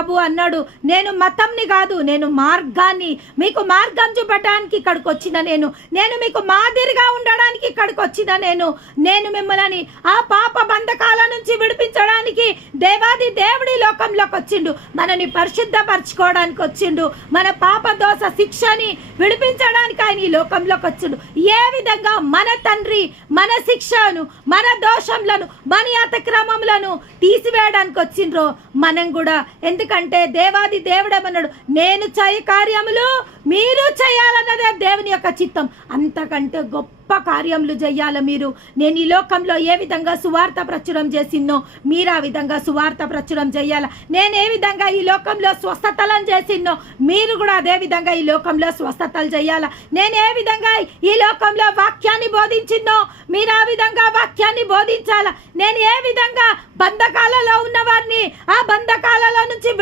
ప్రభు అన్నాడు, నేను మతంని కాదు, నేను మార్గాన్ని, మీకు మార్గం చూపడానికి ఇక్కడికి వచ్చిన నేను మీకు మాదిరిగా ఉండడానికి ఇక్కడికి వచ్చిన నేను మిమ్మల్ని ఆ పాప బంధకాల నుంచి విడిపించడానికి దేవాది దేవుడి లోకంలోకి వచ్చిండు, మనని పరిశుద్ధపరచుకోవడానికి వచ్చిండు, మన పాప దోష శిక్షని విడిపించడానికి ఆయన ఈ లోకంలోకి వచ్చిండు. ఏ విధంగా మన తండ్రి మన శిక్షను, మన దోషంలను, మన అతిక్రమములను తీసివేయడానికి వచ్చిండ్రో మనం కూడా. ఎందుకంటే దేవాది దేవుడేమన్నాడు, నేను చేయ కార్యములు మీరు చేయాలన్నదే దేవుని యొక్క చిత్తం. అంతకంటే గొప్ప కార్యములు చేయాలి మీరు. నేను ఈ లోకంలో ఏ విధంగా సువార్త ప్రచురం చేసినో మీరు ఆ విధంగా సువార్త ప్రచురం చేయాలి. నేను ఏ విధంగా ఈ లోకంలో స్వస్థతలను చేసినో మీరు కూడా అదే విధంగా ఈ లోకంలో స్వస్థతలు చేయాలి. నేను ఏ విధంగా ఈ లోకంలో వాక్యాన్ని బోధించినో మీరు ఆ విధంగా వాక్యాన్ని బోధించాల. నేను ఏ విధంగా బంధకాలలో ఉన్న వారిని ఆ బంధకాలలో నుంచి